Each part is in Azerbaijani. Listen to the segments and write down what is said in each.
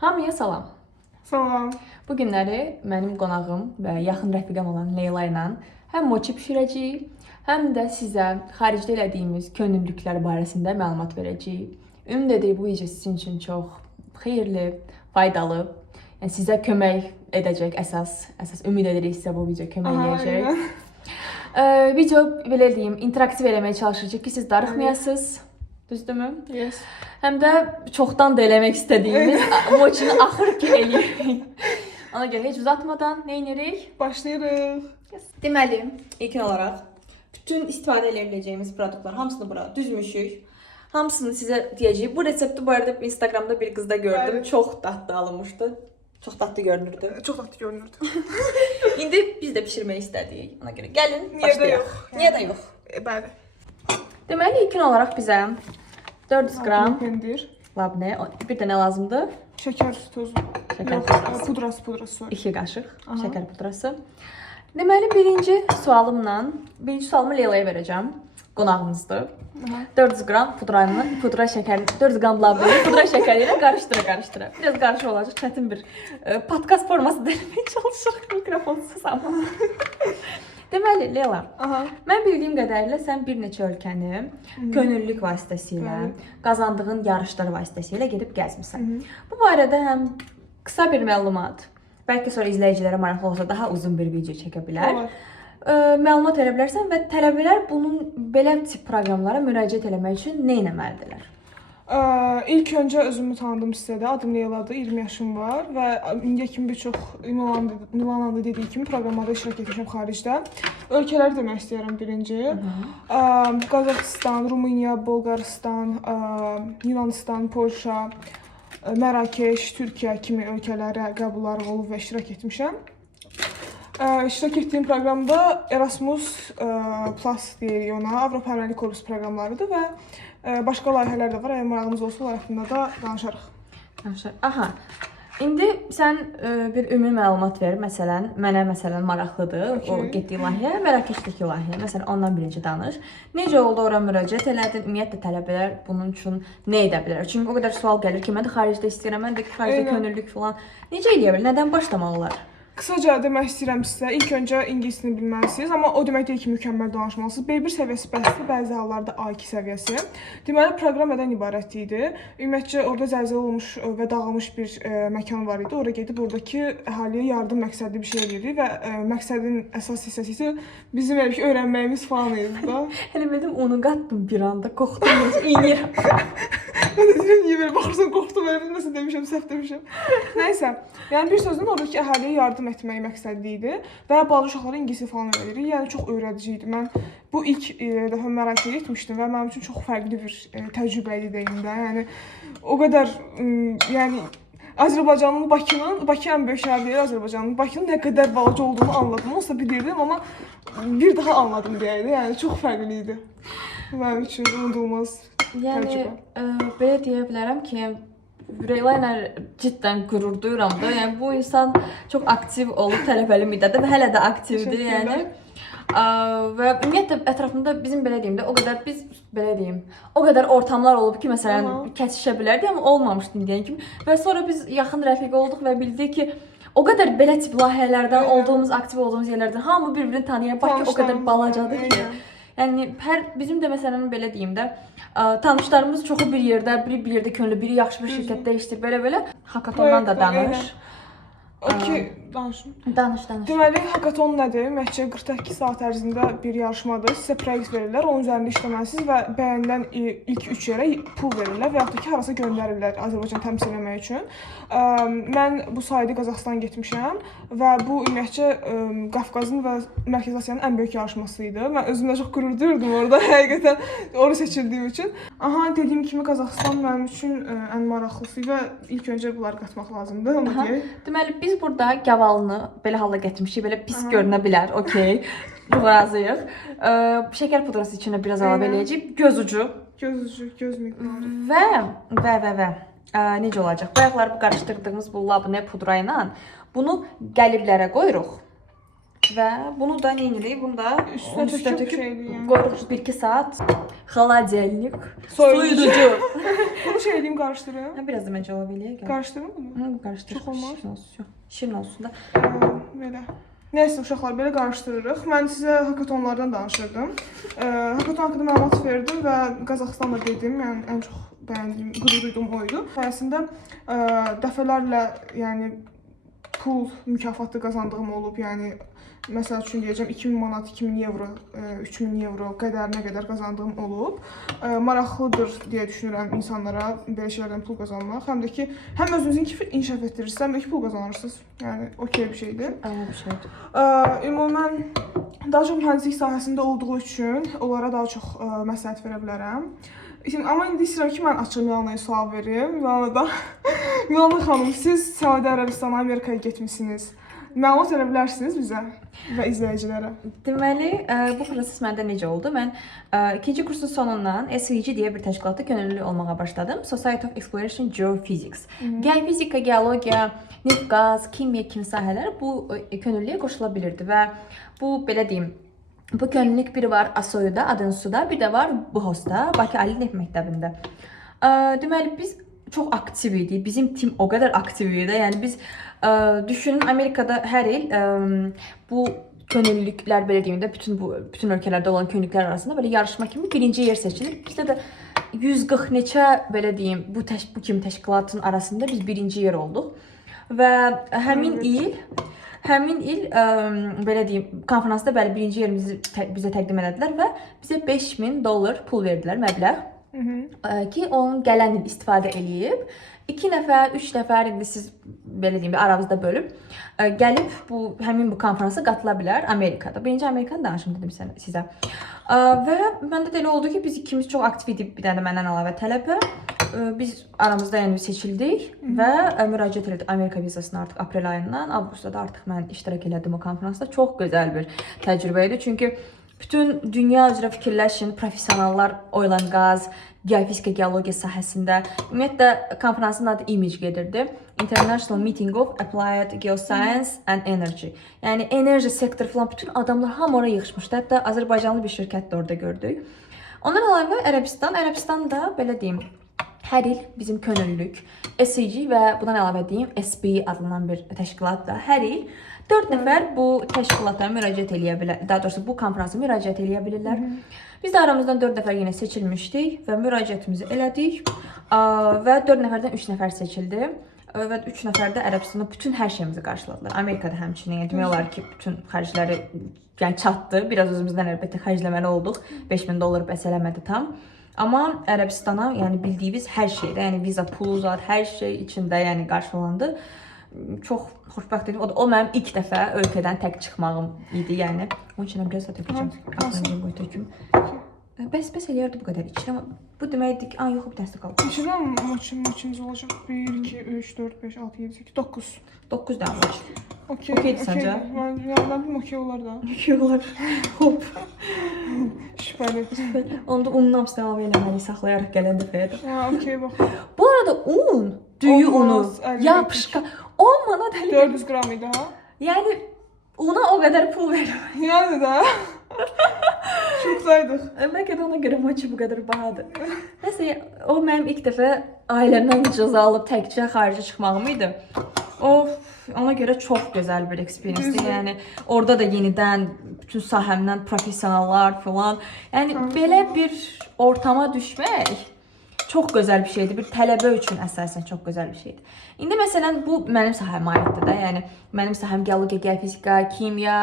Hamıya salam. Salam. Bu günləri mənim qonağım və yaxın rəfiqəm olan Leyla ilə həm mochi bişirəcəyik, həm də sizə xaricdə elədiyimiz könüllülüklər barəsində məlumat verəcəyik. Ümid edirik bu video sizin üçün çox xeyirli, faydalı, yəni sizə kömək edəcək əsas ümid edirik sizə bu video kömək edəcək. Video belə deyim, interaktiv eləməyə çalışacağıq ki, siz darıxmayasınız. Düzdürmü? Yes. Həm də çoxdan da eləmək istədiyimiz mochini axır ki eləyirik. Ona görə heç uzatmadan nə edirik? Başlayırıq. Deməli, ilk olaraq bütün istifadə edə biləcəyimiz produktlar hamısını bura düzmüşük. Hamısını sizə deyəcəyik. Bu resepti bu arada Instagramda bir qızda gördüm. Bəli. Çox dadlı alınmışdı. Çox dadlı görünürdü. Çox tatlı görünürdü. İndi biz də bişirmək istədik. Ona görə gəlin Niyə də başlayaq. yox? Niyə də yox? Bəli. Deməli, ilk olaraq bizə 400 qram pendir, labne, bir də nə lazımdır? şəkər tozu. Şəkər Yox, pudrası. pudrası, sorry. 2 qaşıq Aha. şəkər pudrası. Deməli, birinci sualımı Leyla'ya verəcəm. Qonağımızdır. Aha. 400 qram pudra şəkəri, 400 qram labne, pudra şəkəri ilə qarışdıra. Biraz qarışıq olacaq, çətin bir podkast forması deməyə çalışırıq mikrofonsuz amma. Deməli, Leyla, Aha. mən bildiyim qədərilə sən bir neçə ölkəni könüllülük vasitəsilə, qazandığın yarışlar vasitəsilə gedib gəzmisən. Bu barədə həm qısa bir məlumat, bəlkə sonra izləyicilərə maraqlı olsa daha uzun bir video çəkə bilər. Olur. Məlumat verə bilərsən və tələbələr bunun belə tip proqramlara müraciət etmək üçün nə etməlidirlər? İlk öncə özümü tanıdım sizə də. Adım Leyladır, 20 yaşım var və indiyə kimi bir çox Milananda dediyi kimi proqramlarda iştirak etmişəm xaricdə. Ölkələri demək istəyirəm birinci. Qazaxıstan, Rumıniya, Bolqarıstan, Yunanistan, Polşa, Mərakeş, Türkiyə kimi ölkələrə qəbullarım olub və iştirak etmişəm. İştirak etdiyim proqramda Erasmus Plus deyirik ona, Avropa Əməli Korpus proqramlarıdır və başqa layihələr də var. Əgər marağınız olsa, onlar haqqında da danışarıq. Aha. İndi sən bir ümumi məlumat ver. Məsələn, mənə maraqlıdır o getdiyi layihə, Mərakeşdəki layihə. Məsələn, ondan birinci danış. Necə oldu ora müraciət elədin? Ümumiyyətlə tələbələr bunun üçün nə edə bilər? Çünki o qədər sual gəlir ki, mən də xaricdə istəyirəm, mən də xaricdə könüllülük falan. Necə eləyə bilər? Nədən başlamalılar? Qısaca demək istəyirəm sizə, ilk öncə ingilisini bilməlisiniz, amma o demək deyil ki, mükəmməl danışmalısınız. B1 səviyyəsi bəsdir, bəzi hallarda A2 səviyyəsi. Deməli, proqram nədən ibarət idi? Ümumiyyətcə, orada zəlzələ olmuş və dağılmış bir məkan var idi. Oraya gedib oradakı əhaliyə yardım məqsədli bir şey edirdi və məqsədin əsas hissəsi isə bizim elə ki, öyrənməyimiz falan idi da. Hələ bildim, onu qatdım bir anda, qorxdum, inir. Mən də deyirəm, niyə belə baxırsan, qorxdum, elə bilməsə demişəm, səhv demişəm. Nəysə, yəni bir sözlə oradakı əhaliyə yardım etmək məqsədli idi və balaca uşaqlara ingiliscə falan öyrədirik. Yəni çox öyrədici idi. Mən bu ilk dəfə Mərakeşə getmişdim və mənim üçün çox fərqli bir təcrübə idi deyim də. Yəni o qədər yəni Azərbaycanın Bakı ən böyük şəhər deyil Azərbaycanın. Bakının nə qədər balaca olduğunu anladım. Olsa bilirdim, amma bir daha anladım deyəydi. Yəni çox fərqli idi. Mənim üçün unudulmaz təcrübə. Yəni belə deyə bilərəm ki, Leyla ilə cidden qürur duyuram da. Yəni bu insan çox aktiv olub tələbəli müddətdə və hələ də aktivdir, yəni. Və ümumiyyətlə ətrafında bizim belə deyim də o qədər ortamlar olub ki, məsələn, kəsişə bilərdi, amma olmamışdı deyən kimi. Və sonra biz yaxın rəfiqə olduq və bildik ki, o qədər belə tip layihələrdən olduğumuz, aktiv olduğumuz yerlərdən hamı bir-birini tanıyır. Bakı o qədər balacadır ki. Yəni bizim də məsələn belə deyim də, tanışlarımız çoxu bir yerdə könüllü, biri yaxşı bir şirkətdə işləyir, belə hakatondan da danış. Okey, danışım. Danış. Deməli, hakaton nədir? Ümumiyyətcə 42 saat ərzində bir yarışmadır. Sizə proyekt verirlər, onun üzərində işləməlisiniz və bəyənilən ilk 3 yerə pul verirlər və yaxud da ki, harasa göndərirlər Azərbaycanı təmsil etmək üçün. Mən bu sayda Qazaxıstan getmişəm və bu ümumiyyətcə Qafqazın və Mərkəzi Asiyanın ən böyük yarışması idi. Mən özümdə çox qürur duyurdum orada, həqiqətən onu seçildiyim üçün. Aha, dediyim kimi Qazaxıstan mənim üçün ən maraqlısı və ilk öncə bunları qatmaq lazımdır, onu deyək. Deməli, biz burada gavalını belə halda gətirmişik, belə pis görünə bilər, okey. Çox razıyıq. Şəkər pudrası içinə biraz əlavə eləyəcəyik. Göz ucu, göz miqdarı. Və necə olacaq? Bayaqlar bu qarışdırdığımız bu labne pudra ilə bunu qəliblərə qoyuruq. və bunu da nə edirik? Bunu da Üstünə töküb şeyləyəm. qoyuruq 1-2 saat. Xaladelnik, Soyuducu. soyuducu. Bunu şeyləyim, qarışdırım. Biraz da məncə ola bilər. Qarışdırım mı? Qarışdır. Çox olmaz. Şirin olsun. Şirin olsun da. Belə. Nəysə uşaqlar, belə qarışdırırıq. Mən sizə hakatonlardan danışırdım. Hakaton haqqında məlumat verdim və Qazaxıstanda dedim, yəni ən çox bəyəndiyim, qürur duyduğum oydu. Sayəsində dəfələrlə, yəni pul mükafatı qazandığım olub, yəni məsəl üçün deyəcəm 2000 manat, 2000 evro, 3000 evro qədərinə qədər qazandığım olub. Maraqlıdır deyə düşünürəm insanlara belə şeylərdən pul qazanmaq. Həm də ki, həm özünüzü inkişaf etdirirsiniz, həm də ki, pul qazanırsınız. Yəni okey bir şeydir. Amma bir şeydir. Ümumən daha çox mühəndislik sahəsində olduğu üçün onlara daha çox məsləhət verə bilərəm. Amma indi istəyirəm ki, mən açıq Milanaya sual verim. Milana xanım, siz Səudi Ərəbistana, Amerikaya getmisiniz. Məlumat verə bilərsiniz bizə və izləyicilərə. Deməli, bu proses məndə necə oldu? Mən ikinci kursun sonundan SVG deyə bir təşkilatda könüllü olmağa başladım. Society of Exploration Geophysics. Geofizika, geologiya, neft, qaz, kimya kimi sahələr bu könüllüyə qoşula bilirdi və bu belə deyim, bu könüllülük biri var ASOYuda, Adınsuda, bir də var BUHOSda, Bakı Ali Neft Məktəbində. Deməli, biz çox aktiv idik. Bizim tim o qədər aktiv idi. Yəni biz düşünün Amerikada hər il bu könüllülüklər belə deyim də bütün ölkələrdə olan könüllülüklər arasında belə yarışma kimi birinci yer seçilir. Bizdə də 140 neçə belə deyim bu kimi təşkilatın arasında biz birinci yer olduq. Və həmin il belə deyim konferansda bəli birinci yerimizi bizə təqdim etdilər və bizə $5000 pul verdilər məbləğ. Ki onun gələn il istifadə eləyib 2 nəfər, 3 nəfər indi siz belə deyim aranızda bölüb gəlib həmin bu konfransa qatıla bilər Amerikada. Birinci Amerikanı danışım dedim sizə. Və məndə də elə oldu ki, biz ikimiz çox aktiv idik, bir dənə məndən əlavə tələbə. Biz aramızda yəni seçildik və müraciət etdik Amerika vizasına artıq aprel ayından. Avqustda da artıq mən iştirak elədim o konfransda. Çox gözəl bir təcrübə idi. Çünki bütün dünya üzrə fikirləşin, professionallar oil and qaz, geofizika, geologiya sahəsində. Ümumiyyətlə konferansın adı IMAGE gedirdi. International Meeting of Applied Geoscience and Energy. Yəni enerji sektoru falan bütün adamlar hamı oraya yığışmışdı. Hətta Azərbaycanlı bir şirkət də orada gördük. Ondan əlavə Ərəbistan da belə deyim, hər il bizim könüllülük, SCG və bundan əlavə deyim SBI adlanan bir təşkilat da hər il 4 nəfər bu təşkilata müraciət eləyə bilər, daha doğrusu bu konfransa müraciət eləyə bilirlər. Biz də aramızdan 4 nəfər yenə seçilmişdik və müraciətimizi elədik və 4 nəfərdən 3 nəfər seçildi və 3 nəfər də Ərəbistanda bütün hər şeyimizi qarşıladılar. Amerikada həmçinin demək olar ki, bütün xərcləri yəni çatdı. Biraz özümüzdən əlbəttə xərcləməli olduq. $5000 bəs eləmədi tam. Amma Ərəbistana yəni bildiyimiz hər şeydə, yəni viza, pulu, zat, hər şey içində yəni qarşılandı. Çox xoşbəxt idim. O mənim ilk dəfə ölkədən tək çıxmağım idi, yəni. Onun üçün biraz da tökəcəm. Bəs eləyərdi bu qədər içi. Amma bu deməkdir ki, yox, bir dəstə qaldı. İçidən maçımız olacaq. 1, 2, 3, 4, 5, 6, 7, 8, 9. 9 dənə var. Okeydir səncə? Mən bilməm, okey olar da. Okey olar. Hop. Şübhəli. Onda unun hamısını əlavə eləməliyik, saxlayaraq gələn dəfəyə. Okey, bax. Bu arada un, düyü unu, yapışqa 10 manat 400 qram idi, ha? Yəni una o qədər pul verir. Yəni də. Şokdaydıq. Bəlkə də ona görə maçı bu qədər bahadır. Nəsə, o mənim ilk dəfə ailəmdən icazə alıb təkcə xaricə çıxmağım idi. Ona görə çox gözəl bir experience-dir. Yəni orada da yenidən bütün sahəmdən professionallar falan. Yəni belə bir ortama düşmək çox gözəl bir şeydir. Bir tələbə üçün əsasən çox gözəl bir şeydir. İndi məsələn bu mənim sahəmə aiddir də. Yəni mənim sahəm geologiya, geofizika, kimya,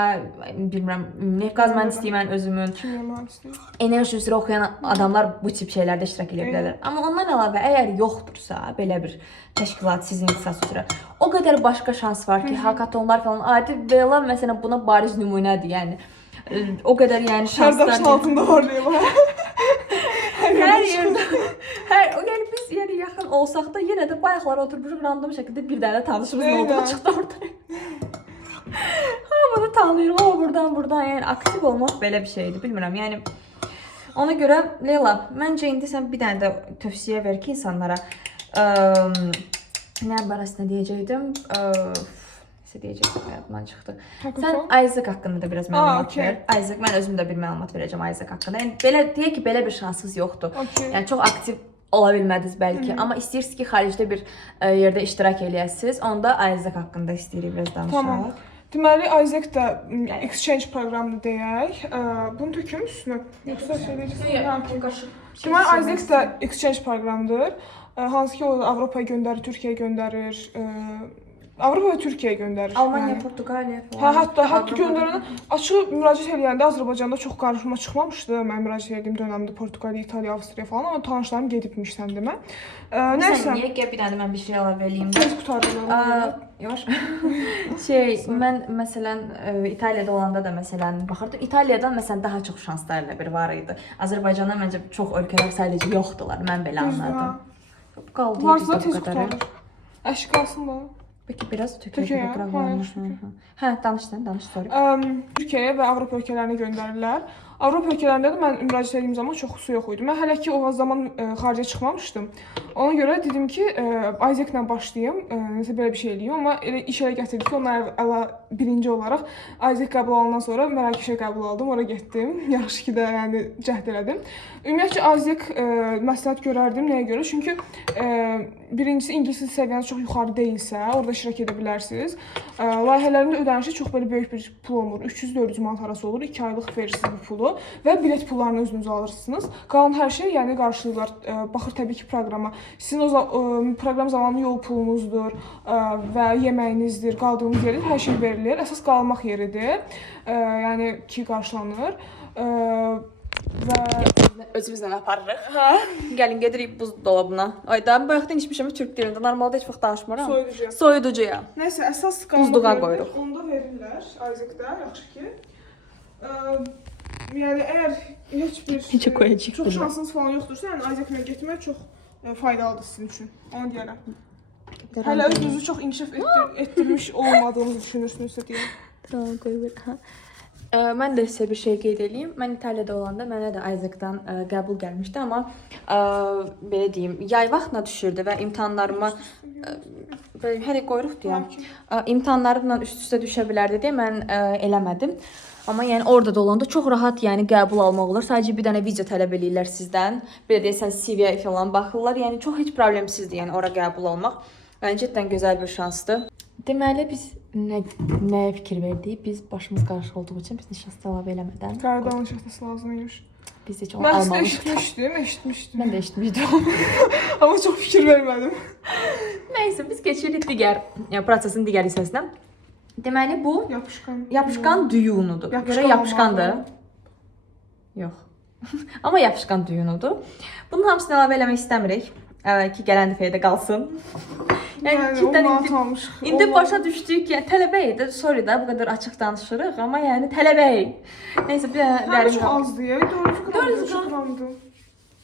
bilmirəm, neft qaz mühəndisliyi mən özümün. Kimya mühəndisliyi. Enerji üzrə oxuyan adamlar bu tip şeylərdə iştirak edə bilərlər. Amma ondan əlavə əgər yoxdursa belə bir təşkilat sizin ixtisas üzrə, o qədər başqa şans var ki, hakatonlar falan adi belə məsələn buna bariz nümunədir. Yəni o qədər yəni şanslar. Hər daşın altında var deyirlər. Hər yerdə. Yəni biz yəni yaxın olsaq da yenə də bayaqlar oturmuşuq random şəkildə bir dənə tanışımız oldu, çıxdı ortaya. Bunu tanıyırıq, o buradan, yəni aktiv olmaq belə bir şeydir, bilmirəm. Yəni ona görə Leyla, məncə indi sən bir dənə də tövsiyə ver ki, insanlara nə barəsində deyəcəkdim? nəsə deyəcəkdim, yadımdan çıxdı. Hackathon? Sən Isaac haqqında da biraz məlumat okey. ver. Isaac, mən özüm də bir məlumat verəcəm Isaac haqqında. Yəni belə deyək ki, belə bir şansınız yoxdur. Okey. Yəni çox aktiv ola bilmədiniz bəlkə, amma istəyirsiniz ki, xaricdə bir yerdə iştirak eləyəsiniz. Onda Isaac haqqında istəyirik biraz danışaq. Tamam. Deməli, Isaac da exchange proqramını deyək. Bunu töküm üstünə. Yoxsa söyləyəcəksən? Deməli, Isaac da exchange proqramıdır. Hansı ki, o Avropaya göndərir, Türkiyəyə göndərir. Avropa və Türkiyəyə göndərir. Almaniya, yəni. Portuqaliya Hə, falan. hətta göndərəndə açıq müraciət eləyəndə Azərbaycanda çox qarışma çıxmamışdı. Mən müraciət etdiyim dövrdə Portuqaliya, İtaliya, Avstriya falan, amma tanışlarım gedibmiş səndəmə. Nəysə. Niyə gəl bir dənə mən bir şey əlavə eləyim? Tez qurtarırlar. Yavaş. Mən məsələn İtaliyada olanda da məsələn baxırdım. İtaliyadan məsələn daha çox şanslar elə bir var idi. Azərbaycandan məncə çox ölkələr sadəcə yoxdular. Mən belə anladım. Qaldı Varsa tez qurtarır. Əşq qalsın da. Peki biraz Türkiyə proqramı. Hə, danış, sorry. Türkiyəyə və Avropa ölkələrinə göndərirlər. Avropa ölkələrində də mən müraciət etdiyim zaman çox su yox idi. Mən hələ ki o zaman xaricə çıxmamışdım. Ona görə dedim ki, Isaac-la başlayım, nəsə belə bir şey eləyim, amma elə iş elə gətirdi ki, onlar birinci olaraq Isaac qəbul alandan sonra Mərakeşə qəbul aldım, ora getdim. Yaxşı ki də yəni cəhd elədim. Ümumiyyətcə Isaac məsləhət görərdim. Nəyə görə? Çünki birincisi ingilis dili səviyyəniz çox yuxarı deyilsə, orada iştirak edə bilərsiniz. Layihələrində ödənişi çox belə böyük bir pul olmur. 300-400 manat arası olur. 2 aylıq verirsiniz bu pulu və bilet pullarını özünüz alırsınız. Qalan hər şey yəni qarşılayırlar. Baxır təbii ki proqrama. Sizin o proqram zamanı yol pulunuzdur və yeməyinizdir, qaldığınız yerdir, hər şey verilir. Əsas qalmaq yeridir. Yəni ki qarşılanır. Və özümüzlə aparırıq. Hə? Gəlin gedirik buz dolabına. Ayda mən bayaqdan içmişəm türk dilində. Normalda heç vaxt danışmıram. Soyuducuya. Soyuducuya. Nəysə, əsas qalmaq Buzluğa yeridir. qoyuruq. Onda verirlər Isaac-da, yaxşı ki. Yəni əgər Necə qoyacağıq çox bunu? şansınız falan yoxdursa, yəni Isaac-la getmək çox faydalıdır sizin üçün. Onu deyərəm. Hələ özünüzü çox inkişaf etdirmiş olmadığınızı düşünürsünüzsə deyək. Tamam, qoyuruq. Mən də sizə bir şey qeyd edeyim. Mən İtaliyada olanda mənə də Isaac-dan qəbul gəlmişdi, amma belə deyim, yay vaxtına düşürdü və imtahanlarıma hələ qoyuruq deyəm. İmtahanlarımla üst-üstə düşə bilərdi deyə mən eləmədim. Amma yəni orada da olanda çox rahat yəni qəbul almaq olur. Sadəcə bir dənə video tələb eləyirlər sizdən. Belə deyəsən CV-yə falan baxırlar. Yəni çox heç problemsizdir yəni ora qəbul olmaq. Yəni cidden gözəl bir şansdır. Deməli biz nəyə fikir verdik? Biz başımız qarışıq olduğu üçün biz nişasta əlavə eləmədən Qardan nişastası lazımıymış. biz heç onu Mən almamışıq. eşitmişdim. Mən də eşitmişdim. Amma çox fikir vermədim. Nəysə biz keçirik digər prosesin digər hissəsinə. Deməli bu yapışqan düyünudur. Görə yapışqandır. Yox. Amma yapışqan düyünudur. Bunun hamısını əlavə eləmək istəmirik. Ki gələn dəfəyə də qalsın. Yəni cidden indi başa düşdük ki, tələbəyik də, sorry da bu qədər açıq danışırıq, amma yəni tələbəyik. Nəysə bir dənə dərin çox az deyək, 400 qramdır.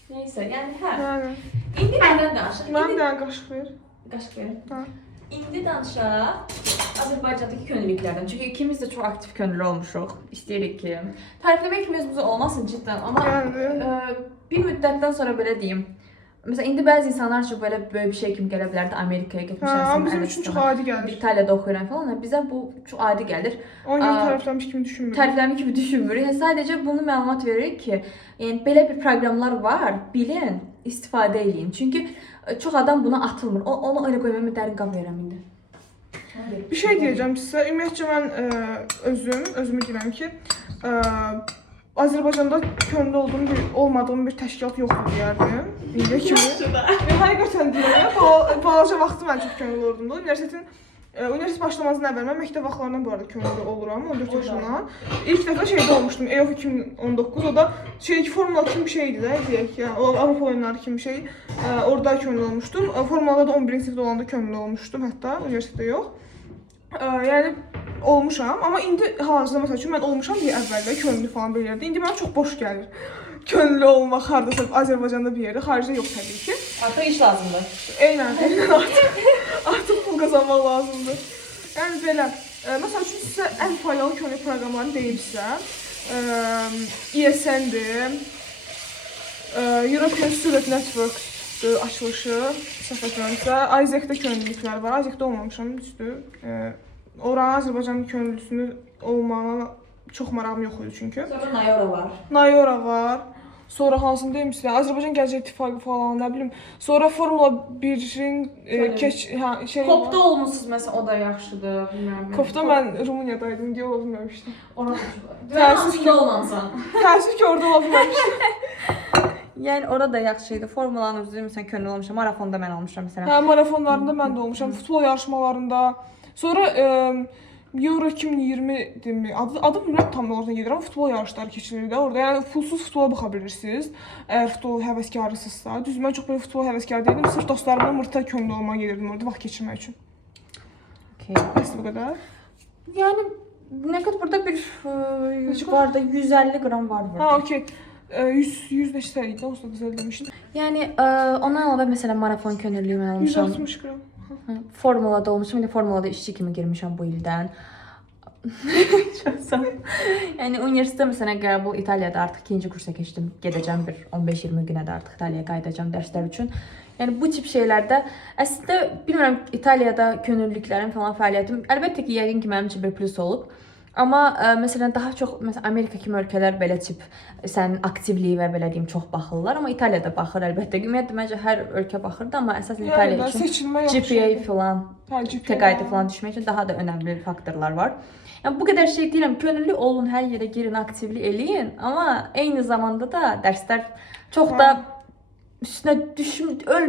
Nəysə, yəni hə. İndi məndən danışaq. Mən də qaşıq ver. Qaşıq verin. Hə. İndi danışaq Azərbaycandakı könüllüklərdən. Çünki ikimiz də çox aktiv könüllü olmuşuq. İstəyirik ki, tərifləmək kimimiz olmasın cidden, amma bir müddətdən sonra belə deyim. Məsələn, indi bəzi insanlar üçün belə böyük bir şey kimi gələ bilərdi. Amerikaya getmişəm. Amma bizim üçün çox adi gəlir. İtaliyada oxuyuram falan. Bizə bu çox adi gəlir. Ona görə tərifləmiş kimi düşünmürük. Tərifləmiş kimi düşünmürük. Yəni sadəcə bunu məlumat veririk ki, yəni belə bir proqramlar var, bilin, istifadə eləyin. Çünki çox adam buna atılmır. Onu elə qoymaya dərin qab verirəm indi. Bir şey deyəcəm sizə. Ümumiyyətcə mən özümü deyirəm ki, Azərbaycanda könüllü olmadığım bir təşkilat yoxdur deyərdim. İndiyə kimi. Həqiqətən deyirəm, balaca vaxtı mən çox könüllü olurdum. Universitet başlamazdan əvvəl mən məktəb vaxtlarından bu arada könüllü oluram, 14 yaşımdan. İlk dəfə şeydə olmuşdum, EOF 2019, o da Formula kimi bir şeydi də, deyək ki, Avropa oyunları kimi bir şey. Orada könüllü olmuşdum. Formulada da 11-ci sinifdə olanda könüllü olmuşdum, hətta universitetdə yox. Yəni olmuşam, amma indi hal-hazırda məsəl üçün mən olmuşam deyə əvvəldə könüllü falan bir yerdə. İndi mənə çox boş gəlir. Könüllü olmaq hardasa Azərbaycanda bir yerdə, xaricdə yox təbii ki. Artıq iş lazımdır. Eynən artıq pul qazanmaq lazımdır. Yəni belə, məsəl üçün sizə ən faydalı könüllü proqramlarını deyimsə, ESN-dir, European Student Network açılışı, səhv etmirəmsə, Isaac-da könüllülüklər var. Isaac-da olmamışam, düzdür. oranın Azərbaycan könüllüsünü olmağına çox marağım yox idi çünki. Sonra Nayora var. Nayora var. Sonra hansını demişsən? Azərbaycan Gələcək İttifaqı falan, nə bilim. Sonra Formula 1-in şey Kopda olmusunuz məsələn, o da yaxşıdır, bilmirəm. Kopda mən Rumuniyadaydım, deyə ola bilməmişdim. Orada təəssüf ki olmamısan. Təəssüf ki orada ola bilməmişdim. Yəni orada yaxşı idi. Formulanın üzrə məsələn könüllü olmuşam. Marafonda mən olmuşam məsələn. Hə, marafonlarında mən də olmuşam, futbol yarışmalarında. Sonra Euro 2020-dirmi? Adı bilmirəm tam olarak gedir amma futbol yarışları keçirir də orada. Yəni pulsuz futbola baxa bilirsiniz. Əgər futbol həvəskarısınızsa. Düz mən çox belə futbol həvəskarı deyildim. Sırf dostlarımla mırta könüllü olmağa gedirdim orada vaxt keçirmək üçün. Okay. Bəs bu qədər. Yəni nə qədər burada bir var da 150 qram var burada. Ha, okey. 100 neçə idi, onsuz da düzəl demişdim. Yəni ondan əlavə məsələn marafon könüllüyü mən almışam. 160 qram. Formulada olmuşam. İndi formulada işçi kimi girmişəm bu ildən. Çox sağ ol. Yəni universitetə məsələn qəbul İtaliyada artıq ikinci kursa keçdim. Gedəcəm bir 15-20 günə də artıq İtaliyaya qayıdacağam dərslər üçün. Yəni bu tip şeylərdə əslində bilmirəm İtaliyada könüllülüklərin falan fəaliyyətim əlbəttə ki, yəqin ki, mənim üçün bir plus olub. Amma məsələn daha çox məsələn Amerika kimi ölkələr belə tip sənin aktivliyi və belə deyim çox baxırlar, amma İtaliyada baxır əlbəttə. Ümumiyyətlə məncə hər ölkə baxırdı, amma əsasən İtaliya üçün GPA falan, təqaüd falan düşmək üçün daha da önəmli faktorlar var. Yəni bu qədər şey deyirəm, könüllü olun, hər yerə girin, aktivlik eləyin, amma eyni zamanda da dərslər çox da üstünə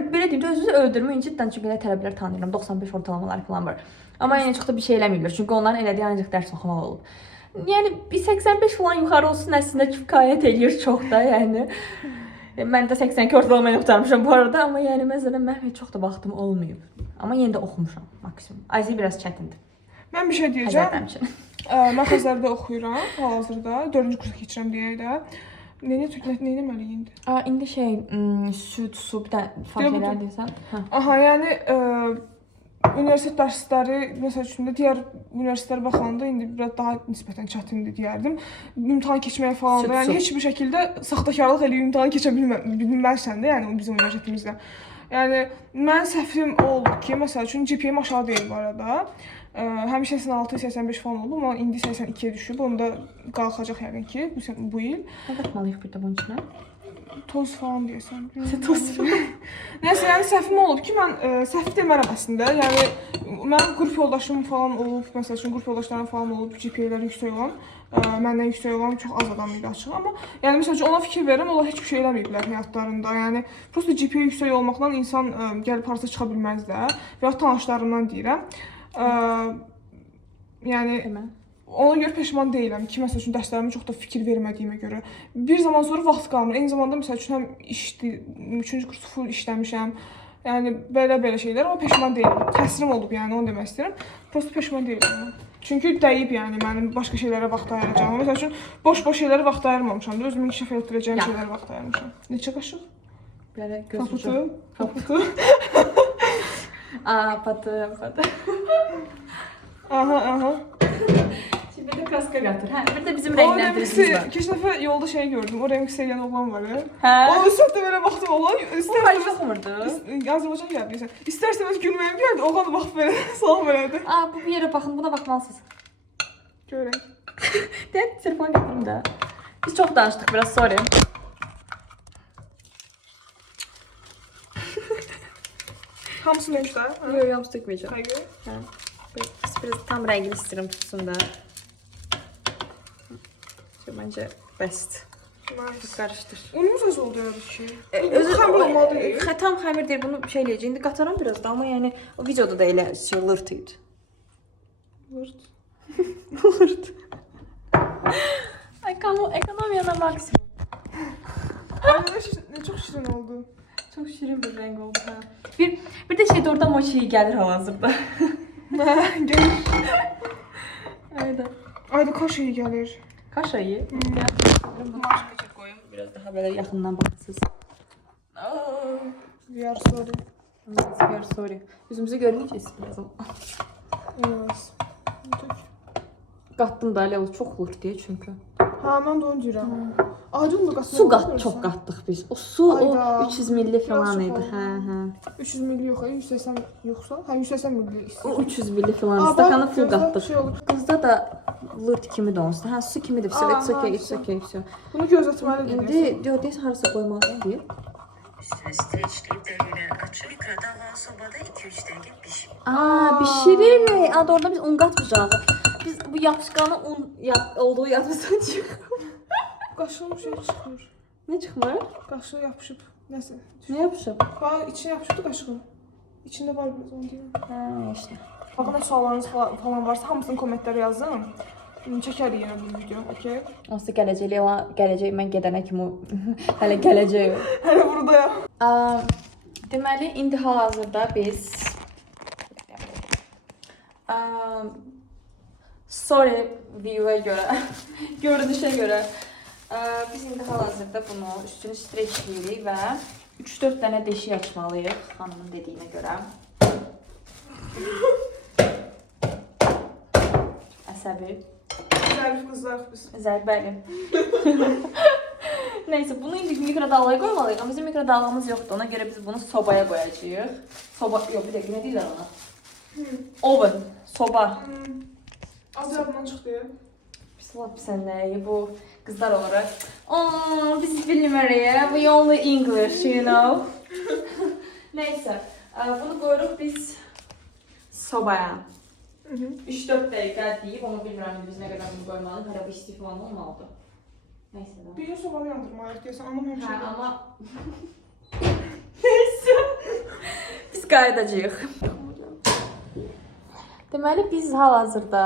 belə deyim, özünüzü öldürməyin cidden çünki elə tələbələr tanıyıram, 95 ortalamalar falan var. Amma yəni çox da bir şey eləmirlər, çünki onların elədiyi ancaq dərs oxumaq olub. Yəni bir 85 falan yuxarı olsun əslində kifayət eləyir çox da, yəni. Mən də 82 ortalama ilə qurtarmışam bu arada, amma yəni məsələn mən çox da vaxtım olmayıb. Amma yenə də oxumuşam maksimum. Azı biraz çətindir. Mən bir şey deyəcəm. Mən Xəzərdə oxuyuram hal-hazırda, 4-cü kursa keçirəm deyək də. Nə etməli indi? İndi şey, süd, su, bir də fakirlər deyirsən. Aha, yəni universitet dərsləri, məsəl üçün də digər universitetlərə baxanda indi biraz daha nisbətən çətindir deyərdim. İmtahan keçməyə falan da, yəni heç bir şəkildə saxtakarlıq eləyib imtahan keçə bilməzsən də, yəni bizim universitetimizdə. Yəni mən səhvim oldu ki, məsəl üçün GPA-m aşağı deyil bu arada. Həmişə 86-85 falan oldu, amma indi 82-yə düşüb. Onda qalxacaq yəqin ki, bu il. Nə qatmalıyıq burada bunun içinə? Toz falan deyəsən. Toz falan. Nəysə, yəni səhvim olub ki, mən səhv demərəm əslində. Yəni mənim qrup yoldaşım falan olub, məsəl üçün qrup yoldaşlarım falan olub, GPA-ləri yüksək olan, məndən yüksək olan çox az adam idi açıq. Amma yəni məsəl üçün ona fikir verirəm, onlar heç bir şey eləməyiblər həyatlarında. Yəni prosta GPA yüksək olmaqla insan gəlib harasa çıxa bilməz də. Və ya tanışlarımdan deyirəm. Yəni ona görə peşman deyiləm ki, məsəl üçün dərslərimə çox da fikir vermədiyimə görə. Bir zaman sonra vaxt qalmır. Eyni zamanda məsəl üçün həm işdir, 3-cü kursu full işləmişəm. Yəni belə şeylər, amma peşman deyiləm. Təsirim olub, yəni onu demək istəyirəm. Prosta peşman deyiləm. Çünki dəyib yəni mənim başqa şeylərə vaxt ayıracağam. Məsəl üçün boş şeylərə vaxt ayırmamışam da, özümü inkişaf etdirəcəyim şeylərə vaxt ayırmışam. Neçə qaşıq? Belə göz ucu. Paputu. Patı. Aha. Şimdi bir də kaska qatır. Hə, bir də bizim rənglərimiz var. Keçən dəfə yolda şey gördüm. O remix eləyən oğlan var ya. Hə. O üstədə belə baxdım oğlan. O hayf oxumurdu. Azərbaycan gəldi. İstərsəniz gülməyim gəldi. Oğlan baxıb belə salam verədi. Bu bir yerə baxın, buna baxmalısınız. Görək. Deyək, telefon gətirim də. Biz çox danışdıq biraz, sorry. Hamısını demişlər? Yox, hamısı tökməyəcəm. Hayır. Hə. Biraz tam rəngini istəyirəm tutsun da. Məncə best. Nice. Qarışdır. Unumuz az oldu ya ki. Özü xəmir olmalı deyil. Tam xəmir deyil, bunu şey eləyəcək. İndi qataram biraz da, amma yəni o videoda da elə lırt idi. Lırt. Lırt. Ekonomiyana maksimum. Ay, nə çox şirin oldu. Çok şirin bir renk oldu ha. Bir de şey oradan mochi gəlir hal-hazırda. Gəlir. Ayda. Ayda kaş iyi gəlir. Kaş ayı. Başqa qoyum. Biraz daha belə yaxından baxsınız. We are sorry. We are sorry. Yüzümüzü görməyəcəksiniz birazdan. Evet. Qatdım da elə o çox olur deyə çünki. Ha, mən də onu deyirəm. Acın da qatmır. Su çox qatdıq biz. O su Ayda. o 300 milli falan Biraz idi. çox Hə, hə. 300 milli yox, 180 yoxsa? Hə, 180 milli. O 300 milli falan. Stəkanı full qatdıq. Şey olur. Qızda da lurt kimi donsun. Hə, su kimidir. It's okay, it's okay. Bunu gözlətməlidir. İndi deyirsən harasa qoymalıyam deyir. Üstünü streçleyip derileri açıp mikrodalga sobada 2-3 dakika pişir. Bişiririk. Adı orada biz un qatmayacağıq. Biz bu yapışqanı un olduğu yazmışsan çıx. Qaşığım şey çıxmır. Nə çıxmır? Qaşığı yapışıb. Nəsə. Nə yapışıb? Bax, içinə yapışıbdı qaşığım. İçində var biraz, onu deyim. Hə, işte. Baxın, suallarınız falan varsa hamısını kommentlərə yazın. Çəkərik yenə bu video, okey? Onsuz gələcək, amma gələcək mən gedənə kimi hələ gələcək. Hələ buradayam. Deməli, indi hal-hazırda biz story view-a görə, görünüşə görə biz indi hal-hazırda bunu üstünü streçləyirik və 3-4 dənə deşik açmalıyıq xanımın dediyinə görə. Əsəbi. Zərif qızlarıq biz. Zərbəli. Neyse, bunu indi mikrodalgaya qoymalıyıq. Amma bizim mikrodalgamız yoxdur. Ona görə biz bunu sobaya qoyacağıq. Soba, yox, bir dəqiqə, nə deyirlər ona? Oven, soba. Az yadımdan çıxdı. Pis lap sən nəyi bu qızlar olaraq. Biz bilmirik. We only English, you know. Neyse, bunu qoyuruq biz sobaya. 3-4 dəqiqə deyib, onu bilmirəm biz nə qədər bunu qoymalıyıq. Hələ bu isti falan olmalıdır. Neyse də. Bir gün sobanı yandırmalıyıq deyəsən, anam həmişə. Hə, amma... Neyse. Biz qayıdacağıq. Deməli, biz hal-hazırda...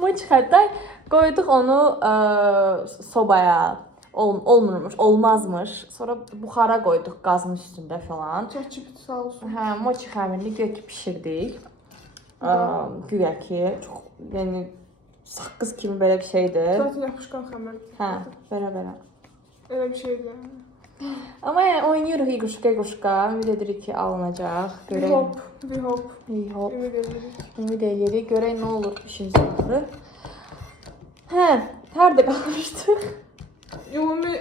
Moçxətdə qoyduq onu sobaya. Olmurmuş, olmazmış. Sonra buxara qoyduq qazın üstündə falan. Çəkib sağ olsun. Hə, moçi xəmirini güya ki pişirdik. Güya ki, çox, yəni saqqız kimi belə bir şeydir. Zaten yapışqan xəmir. Hə, belə. Elə bir şeydir. Amma yəni oynayırıq iquşqa. Ümid edirik ki, alınacaq. Bir hop. Ümid edirik. Ümid edirik. Görək nə olur işimizə baxır. Hə, harda qalmışdıq? Ümumi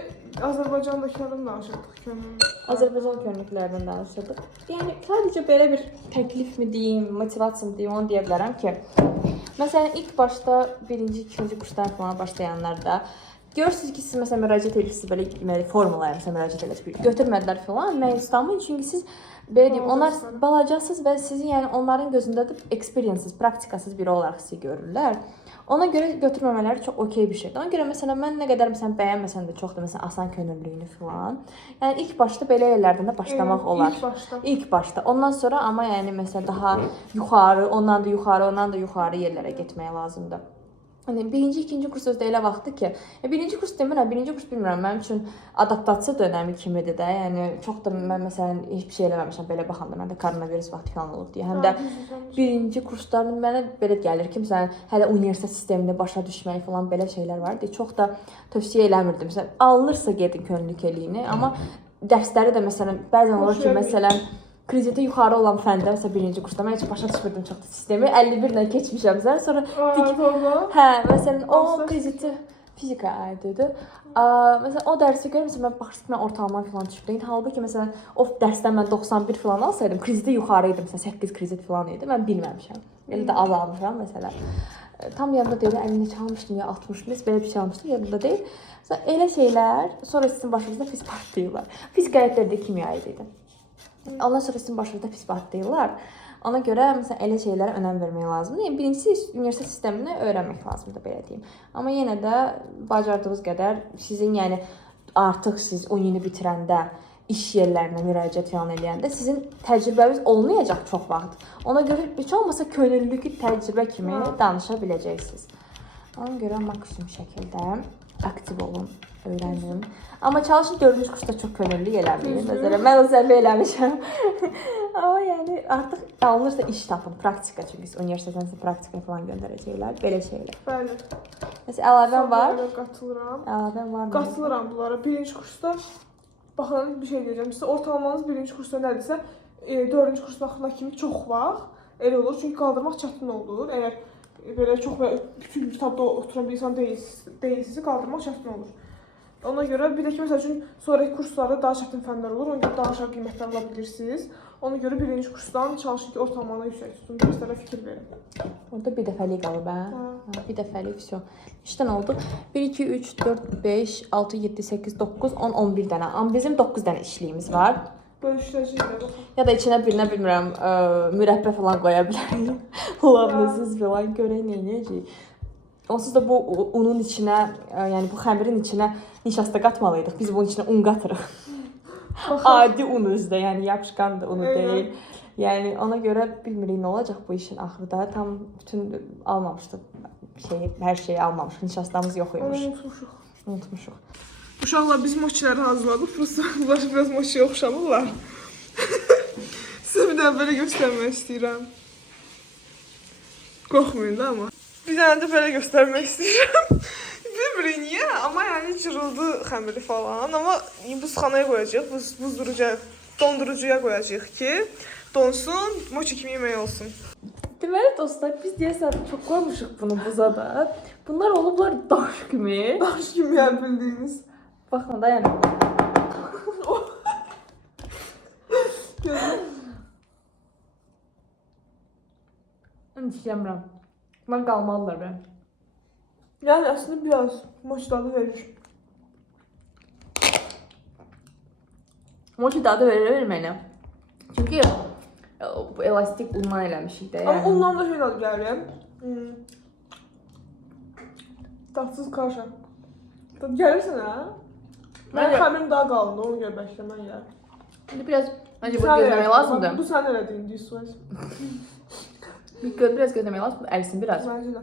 Azərbaycandakilərdən danışırdıq könlümüz. Azərbaycan könüllüklərindən danışırdıq. Yəni sadəcə belə bir təklif mi deyim, motivasiya mı deyim, onu deyə bilərəm ki, məsələn ilk başda 1-ci, 2-ci kursdan falan başlayanlarda görürsünüz ki, siz məsələn müraciət edirsiniz belə formalara müraciət edirsiniz. Götürmədilər falan, məyuslanmayın çünki siz belə deyim, onlar balacasız və sizi yəni onların gözündə də experiences, praktikasız biri olaraq sizi görürlər. Ona görə götürməmələri çox okey bir şeydir. Ona görə məsələn mən nə qədər məsələn bəyənməsəm də çoxdur məsələn asan könüllülüyünü falan. Yəni ilk başda belə yerlərdən də başlamaq olar. İlk başda. Ondan sonra amma yəni məsələn daha yuxarı, ondan da yuxarı yerlərə getmək lazımdır. Hani 1-ci, 2-ci kurs özdə elə vaxtdır ki, 1-ci kurs demirəm, 1-ci kurs bilmirəm, mənim üçün adaptasiya dönəmi kimidir də. Yəni çox da mən məsələn heç bir şey eləməmişəm belə baxanda, məndə koronavirus vaxtı falan olub deyə. Həm də 1-ci kurslarında mənə belə gəlir ki, məsələn, hələ universitet sistemini başa düşmək falan belə şeylər var deyə çox da tövsiyə eləmirdim. Məsələn, alınırsa gedin könüllülük eləyini, amma dərsləri də məsələn bəzən olur ki, məsələn krediti yuxarı olan fəndə, məsələn 1-ci kursda mən heç başa düşmürdüm çox da sistemi. 51 ilə keçmişəm zər. Sonra hə, məsələn o krediti fizika aid idi. Məsələn o dərsi görmüsən mən baxırsam mən ortalama falan düşürdüm. Halbuki məsələn o dərsdən mən 91 falan alsaydım, krediti yuxarı idi. Məsələn 8 kredit falan idi. Mən bilməmişəm. Elə də az almışam məsələn. Tam yadımda deyil, 50 çalmışdım ya 60 mis belə bir şey almışdım, yadımda deyil. Məsələn elə şeylər sonra sizin başınızda pis partlayırlar. Fizika həyətlərdə kimya idi. Ondan sonra sizin başınızda pis partlayırlar. Ona görə məsələn elə şeylərə önəm vermək lazımdır. Yəni birincisi universitet sistemini öyrənmək lazımdır belə deyim. Amma yenə də bacardığınız qədər sizin yəni artıq siz uni-ni bitirəndə iş yerlərinə müraciət falan edəndə sizin təcrübəniz olmayacaq çox vaxt. Ona görə heç olmasa könüllülük təcrübə kimi danışa biləcəksiniz. Ona görə maksimum şəkildə aktiv olun, öyrənin. Amma çalışın 4-cü kursda çox könüllülük eləməyin. Məsələn, mən o zərbə eləmişəm. Amma yəni artıq alınırsa iş tapın, praktika çünki universitetdən sizə praktika falan göndərəcəklər, belə şeylər. Bəli. Məsələn, əlavən var? Qatılıram. Əlavən var mı? Qatılıram bunlara. 1-ci kursda baxın bir şey deyəcəm. Sizə ortalamanız 1-ci kursda nədirsə, 4-cü kurs vaxtına kimi çox vaxt elə olur. Çünki qaldırmaq çətin olur. Əgər belə çox bütün bir kitabda oturan bir insan deyilsiniz, qaldırmaq çətin olur. Ona görə bir də ki, məsəl üçün sonraki kurslarda daha çətin fənlər olur, ona görə daha aşağı qiymətlər ala bilirsiniz. Ona görə birinci kursdan çalışın ki, ortalamanı yüksək tutun, dərslərə fikir verin. Orada bir dəfəlik qalıb, hə? Bir dəfəlik, vəsə. İşdən oldu. 1, 2, 3, 4, 5, 6, 7, 8, 9, 10, 11 dənə. Amma bizim 9 dənə işliyimiz var. Bölüşdürəcəyik də baxın. Ya da içinə birinə bilmirəm, mürəbbə falan qoya bilərik. Olabilirsiniz falan, görək neynəyəcəyik. Onsuz da bu unun içinə, yəni bu xəmirin içinə nişasta qatmalıydıq. Biz bunun içinə un qatırıq. Adi un özdə, yəni yapışqan da unu deyil. Yəni ona görə bilmirik nə olacaq bu işin axırda. Tam bütün almamışdıq. Hər şeyi almamışıq. Nişastamız yox imiş. Unutmuşuq. Uşaqlar biz mochiləri hazırladıq. Burası biraz mochiyə oxşamırlar. Sizə bir daha belə göstərmək istəyirəm. Qorxmayın da amma. Bir dənə də belə göstərmək istəyirəm. Bilmirik niyə, amma yəni cırıldı xəmiri falan. Amma buzxanaya qoyacağıq, dondurucuya qoyacağıq ki, donsun, mochi kimi yemək olsun. Deməli dostlar, biz deyəsən çox qoymuşuq bunu buza da. Bunlar olublar daş kimi. Daş kimi yəni bildiyiniz. Baxın da yəni. Mən istəyirəm. Mən qalmalılar ben. Yəni əslində biraz mochi dadı verir. Mochi dadı verir mənə. Çünki bu elastik undan eləmişik də. Amma ondan da şey dadı gəlir. Tatsız kaşa. Tadı gəlir sənə? Mənim xəmirim daha qalındı, onu görə bəkləmən gəlir. İndi biraz məncə bunu gözləmək lazımdır. Bu sən elədiyin dissuaz. Biraz gözləmək lazımdır, ərisin biraz. Məncə də.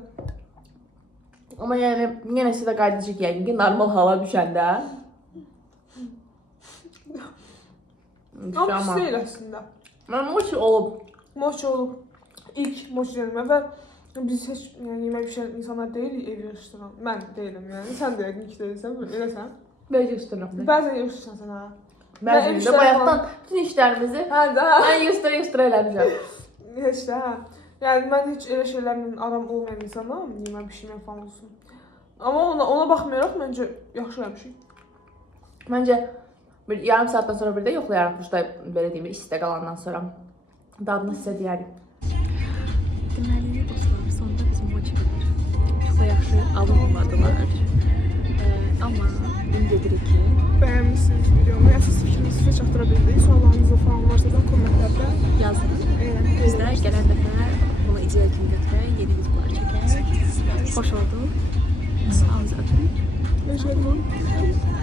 Amma yəni yenə sizə qayıdacaq yəqin ki, normal hala düşəndə. Amma pis deyil əslində. Mən mochi olub. Mochi olub. İlk mochi yerimə və biz heç yemək pişirən insanlar deyilik ev yığışdıran. Mən deyiləm yəni. Sən də yəqin ki deyilsən, eləsən. Mən göstərirəm. Bəzən yığışdırsan sən ha. Bəzən də bayaqdan bütün işlərimizi mən yığışdıra eləmişəm. Heç də hə. Yəni mən heç elə şeylərlə aram olmayan insanam, yemək pişirmək falan olsun. Amma ona baxmayaraq məncə yaxşı eləmişik. Məncə bir yarım saatdan sonra bir də yoxlayarıq burada belə deyim, istidə qalandan sonra. Dadını sizə deyərik. Deməli dostlar, sonunda bizim mochilər çox da yaxşı alınmadılar. Amma ümid edirik ki bəyənmişsiniz videomu, əsas fikrinizi sizə çatdıra bildik.